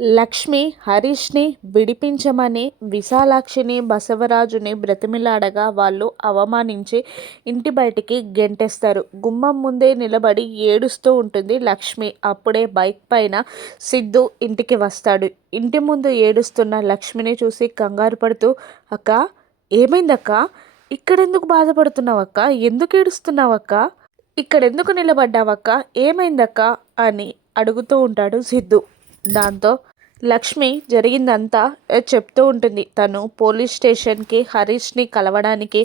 లక్ష్మి హరీష్ని విడిపించమని విశాలాక్షిని బసవరాజుని బ్రతిమిలాడగా వాళ్ళు అవమానించి ఇంటి బయటికి గెంటేస్తారు. గుమ్మం ముందే నిలబడి ఏడుస్తూ ఉంటుంది లక్ష్మి. అప్పుడే బైక్ పైన సిద్ధు ఇంటికి వస్తాడు. ఇంటి ముందు ఏడుస్తున్న లక్ష్మిని చూసి కంగారు పడుతూ, అక్క ఏమైందక్క? ఇక్కడెందుకు బాధపడుతున్నావక్క? ఎందుకు ఏడుస్తున్నావక్క? ఇక్కడెందుకు నిలబడ్డావక్క? ఏమైందక్క అని అడుగుతూ ఉంటాడు సిద్ధు. దాంతో లక్ష్మి జరిగిందంతా చెప్తూ ఉంటుంది. తను పోలీస్ స్టేషన్కి హరీష్ని కలవడానికి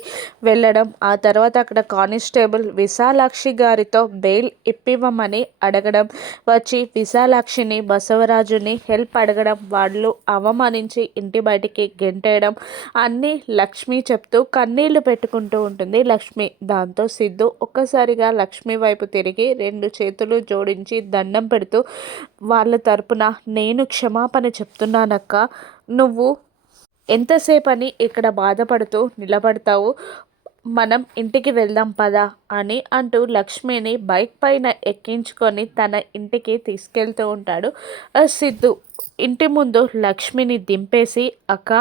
వెళ్ళడం, ఆ తర్వాత అక్కడ కానిస్టేబుల్ విశాలాక్షి గారితో బెయిల్ ఇప్పివ్వమని అడగడం, వచ్చి విశాలాక్షిని బసవరాజుని హెల్ప్ అడగడం, వాళ్ళు అవమానించి ఇంటి బయటికి గెంటేయడం అన్నీ లక్ష్మి చెప్తూ కన్నీళ్లు పెట్టుకుంటూ ఉంటుంది లక్ష్మి. దాంతో సిద్ధు ఒక్కసారిగా లక్ష్మి వైపు తిరిగి రెండు చేతులు జోడించి దండం పెడుతూ వాళ్ళ తరపున నేను క్షమాపణ చెప్తున్నానక్క, నువ్వు ఎంతసేపని ఇక్కడ బాధపడుతూ నిలబడతావు, మనం ఇంటికి వెళ్దాం పదా అని అంటూ లక్ష్మిని బైక్ పైన ఎక్కించుకొని తన ఇంటికి తీసుకెళ్తూ ఉంటాడు సిద్ధు. ఇంటి ముందు లక్ష్మిని దింపేసి, అక్క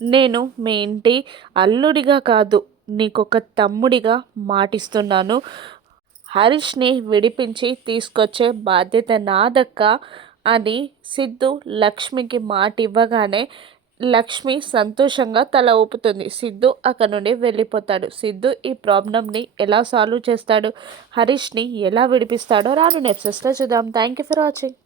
నేను మీ ఇంటి అల్లుడిగా కాదు, నీకొక తమ్ముడిగా మాటిస్తున్నాను, హరీష్ని విడిపించి తీసుకొచ్చే బాధ్యత నాదక్క అని సిద్ధు లక్ష్మికి మాట ఇవ్వగానే లక్ష్మి సంతోషంగా తల ఊపుతుంది. సిద్ధు అక్కడ నుండి వెళ్ళిపోతాడు. సిద్ధు ఈ ప్రాబ్లమ్ని ఎలా సాల్వ్ చేస్తాడు, హరీష్ని ఎలా విడిపిస్తాడో రాను ఎపిసోడ్స్లో చూద్దాం. Thank you for watching.